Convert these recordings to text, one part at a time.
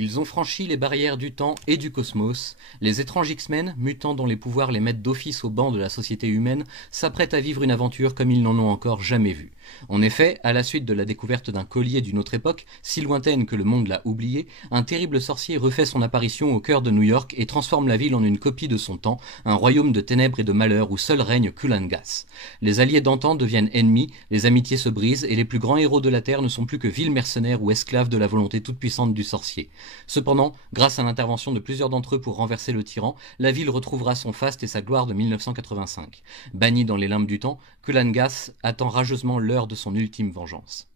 Ils ont franchi les barrières du temps et du cosmos. Les étranges X-Men, mutants dont les pouvoirs les mettent d'office au banc de la société humaine, s'apprêtent à vivre une aventure comme ils n'en ont encore jamais vue. En effet, à la suite de la découverte d'un collier d'une autre époque, si lointaine que le monde l'a oublié, un terrible sorcier refait son apparition au cœur de New York et transforme la ville en une copie de son temps, un royaume de ténèbres et de malheur où seul règne Kulangas. Les alliés d'antan deviennent ennemis, les amitiés se brisent et les plus grands héros de la Terre ne sont plus que vils mercenaires ou esclaves de la volonté toute-puissante du sorcier. Cependant, grâce à l'intervention de plusieurs d'entre eux pour renverser le tyran, la ville retrouvera son faste et sa gloire de 1985. Banni dans les limbes du temps, Kulangas attend rageusement l'heure de son ultime vengeance.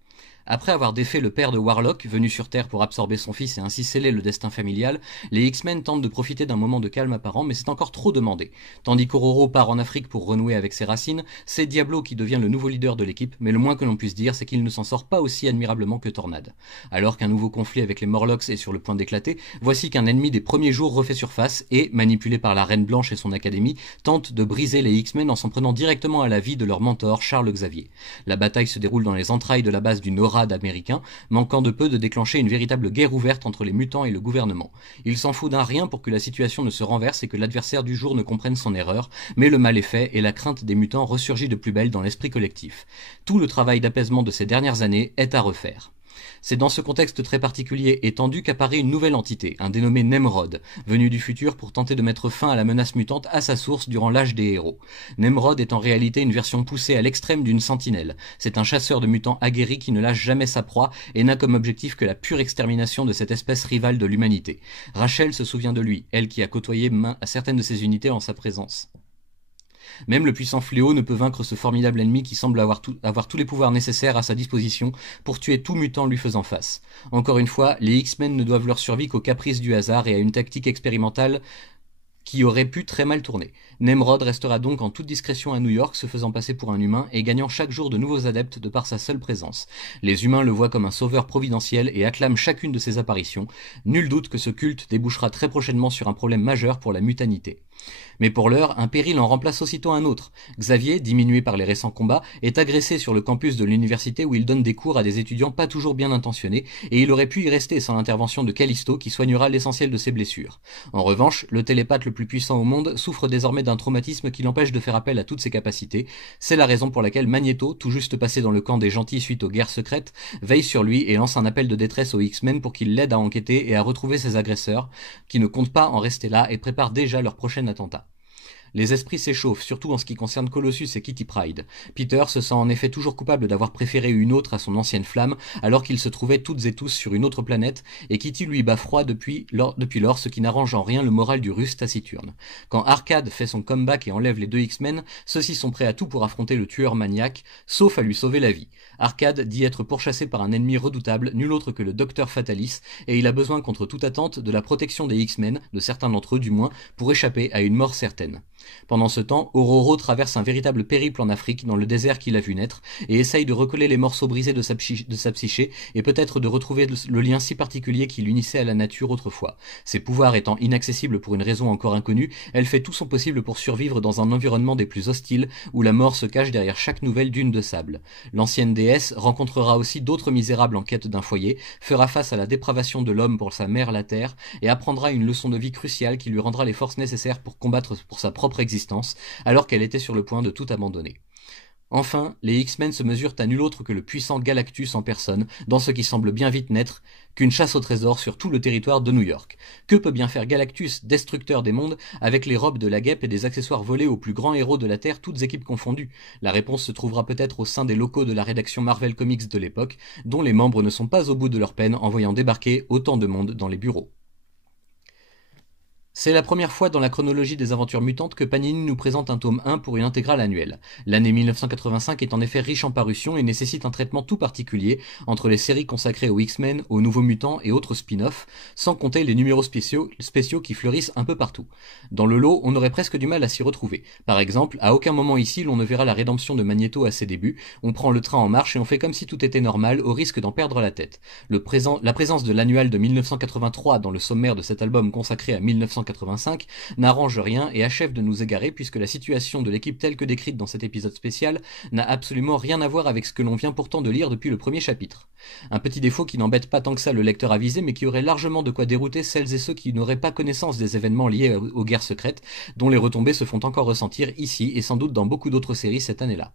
Après avoir défait le père de Warlock, venu sur Terre pour absorber son fils et ainsi sceller le destin familial, les X-Men tentent de profiter d'un moment de calme apparent, mais c'est encore trop demandé. Tandis qu'Ororo part en Afrique pour renouer avec ses racines, c'est Diablo qui devient le nouveau leader de l'équipe, mais le moins que l'on puisse dire, c'est qu'il ne s'en sort pas aussi admirablement que Tornade. Alors qu'un nouveau conflit avec les Morlocks est sur le point d'éclater, voici qu'un ennemi des premiers jours refait surface et, manipulé par la Reine Blanche et son académie, tente de briser les X-Men en s'en prenant directement à la vie de leur mentor, Charles Xavier. La bataille se déroule dans les entrailles de la base du NORAD américain, manquant de peu de déclencher une véritable guerre ouverte entre les mutants et le gouvernement. Il s'en fout d'un rien pour que la situation ne se renverse et que l'adversaire du jour ne comprenne son erreur, mais le mal est fait et la crainte des mutants ressurgit de plus belle dans l'esprit collectif. Tout le travail d'apaisement de ces dernières années est à refaire. C'est dans ce contexte très particulier et tendu qu'apparaît une nouvelle entité, un dénommé Nemrod, venu du futur pour tenter de mettre fin à la menace mutante à sa source durant l'âge des héros. Nemrod est en réalité une version poussée à l'extrême d'une sentinelle. C'est un chasseur de mutants aguerri qui ne lâche jamais sa proie et n'a comme objectif que la pure extermination de cette espèce rivale de l'humanité. Rachel se souvient de lui, elle qui a côtoyé à certaines de ses unités en sa présence. Même le puissant Fléau ne peut vaincre ce formidable ennemi qui semble avoir tous les pouvoirs nécessaires à sa disposition pour tuer tout mutant lui faisant face. Encore une fois, les X-Men ne doivent leur survie qu'aux caprices du hasard et à une tactique expérimentale qui aurait pu très mal tourner. Nemrod restera donc en toute discrétion à New York, se faisant passer pour un humain et gagnant chaque jour de nouveaux adeptes de par sa seule présence. Les humains le voient comme un sauveur providentiel et acclament chacune de ses apparitions. Nul doute que ce culte débouchera très prochainement sur un problème majeur pour la mutanité. Mais pour l'heure, un péril en remplace aussitôt un autre. Xavier, diminué par les récents combats, est agressé sur le campus de l'université où il donne des cours à des étudiants pas toujours bien intentionnés, et il aurait pu y rester sans l'intervention de Callisto qui soignera l'essentiel de ses blessures. En revanche, le télépathe le plus puissant au monde souffre désormais d'un traumatisme qui l'empêche de faire appel à toutes ses capacités. C'est la raison pour laquelle Magneto, tout juste passé dans le camp des gentils suite aux guerres secrètes, veille sur lui et lance un appel de détresse aux X-Men pour qu'ils l'aident à enquêter et à retrouver ses agresseurs, qui ne comptent pas en rester là et préparent déjà leur prochain attentat. Les esprits s'échauffent, surtout en ce qui concerne Colossus et Kitty Pryde. Peter se sent en effet toujours coupable d'avoir préféré une autre à son ancienne flamme, alors qu'ils se trouvaient toutes et tous sur une autre planète, et Kitty lui bat froid depuis lors, ce qui n'arrange en rien le moral du russe taciturne. Quand Arcade fait son comeback et enlève les deux X-Men, ceux-ci sont prêts à tout pour affronter le tueur maniaque, sauf à lui sauver la vie. Arcade dit être pourchassé par un ennemi redoutable, nul autre que le Docteur Fatalis, et il a besoin contre toute attente de la protection des X-Men, de certains d'entre eux du moins, pour échapper à une mort certaine. Pendant ce temps, Ororo traverse un véritable périple en Afrique, dans le désert qu'il a vu naître, et essaye de recoller les morceaux brisés de sa psyché, et peut-être de retrouver le lien si particulier qui l'unissait à la nature autrefois. Ses pouvoirs étant inaccessibles pour une raison encore inconnue, elle fait tout son possible pour survivre dans un environnement des plus hostiles, où la mort se cache derrière chaque nouvelle dune de sable. L'ancienne déesse rencontrera aussi d'autres misérables en quête d'un foyer, fera face à la dépravation de l'homme pour sa mère la terre, et apprendra une leçon de vie cruciale qui lui rendra les forces nécessaires pour combattre pour sa propre existence, alors qu'elle était sur le point de tout abandonner. Enfin, les X-Men se mesurent à nul autre que le puissant Galactus en personne, dans ce qui semble bien vite n'être qu'une chasse au trésor sur tout le territoire de New York. Que peut bien faire Galactus, destructeur des mondes, avec les robes de la guêpe et des accessoires volés aux plus grands héros de la Terre, toutes équipes confondues? La réponse se trouvera peut-être au sein des locaux de la rédaction Marvel Comics de l'époque, dont les membres ne sont pas au bout de leur peine en voyant débarquer autant de monde dans les bureaux. C'est la première fois dans la chronologie des aventures mutantes que Panini nous présente un tome 1 pour une intégrale annuelle. L'année 1985 est en effet riche en parutions et nécessite un traitement tout particulier entre les séries consacrées aux X-Men, aux Nouveaux Mutants et autres spin-offs, sans compter les numéros spéciaux qui fleurissent un peu partout. Dans le lot, on aurait presque du mal à s'y retrouver. Par exemple, à aucun moment ici l'on ne verra la rédemption de Magneto à ses débuts, on prend le train en marche et on fait comme si tout était normal au risque d'en perdre la tête. La présence de l'annual de 1983 dans le sommaire de cet album consacré à 1984 1985, n'arrange rien et achève de nous égarer puisque la situation de l'équipe telle que décrite dans cet épisode spécial n'a absolument rien à voir avec ce que l'on vient pourtant de lire depuis le premier chapitre. Un petit défaut qui n'embête pas tant que ça le lecteur avisé, mais qui aurait largement de quoi dérouter celles et ceux qui n'auraient pas connaissance des événements liés aux guerres secrètes, dont les retombées se font encore ressentir ici et sans doute dans beaucoup d'autres séries cette année-là.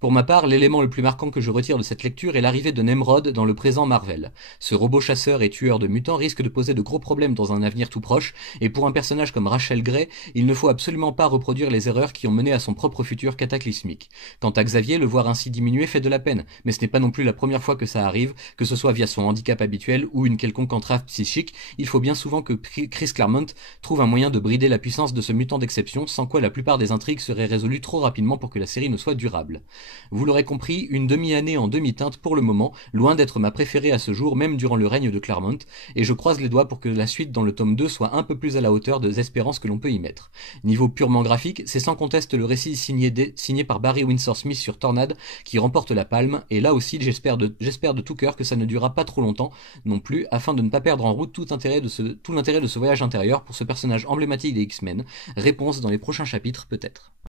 Pour ma part, l'élément le plus marquant que je retire de cette lecture est l'arrivée de Nemrod dans le présent Marvel. Ce robot chasseur et tueur de mutants risque de poser de gros problèmes dans un avenir tout proche, et pour un personnage comme Rachel Grey, il ne faut absolument pas reproduire les erreurs qui ont mené à son propre futur cataclysmique. Quant à Xavier, le voir ainsi diminué fait de la peine, mais ce n'est pas non plus la première fois que ça arrive, que ce soit via son handicap habituel ou une quelconque entrave psychique, il faut bien souvent que Chris Claremont trouve un moyen de brider la puissance de ce mutant d'exception, sans quoi la plupart des intrigues seraient résolues trop rapidement pour que la série ne soit durable. Vous l'aurez compris, une demi-année en demi-teinte pour le moment, loin d'être ma préférée à ce jour, même durant le règne de Claremont, et je croise les doigts pour que la suite dans le tome 2 soit un peu plus à la hauteur des espérances que l'on peut y mettre. Niveau purement graphique, c'est sans conteste le récit signé par Barry Windsor Smith sur Tornade qui remporte la palme, et là aussi j'espère de tout cœur que ça ne durera pas trop longtemps non plus, afin de ne pas perdre en route tout l'intérêt de ce voyage intérieur pour ce personnage emblématique des X-Men. Réponse dans les prochains chapitres peut-être.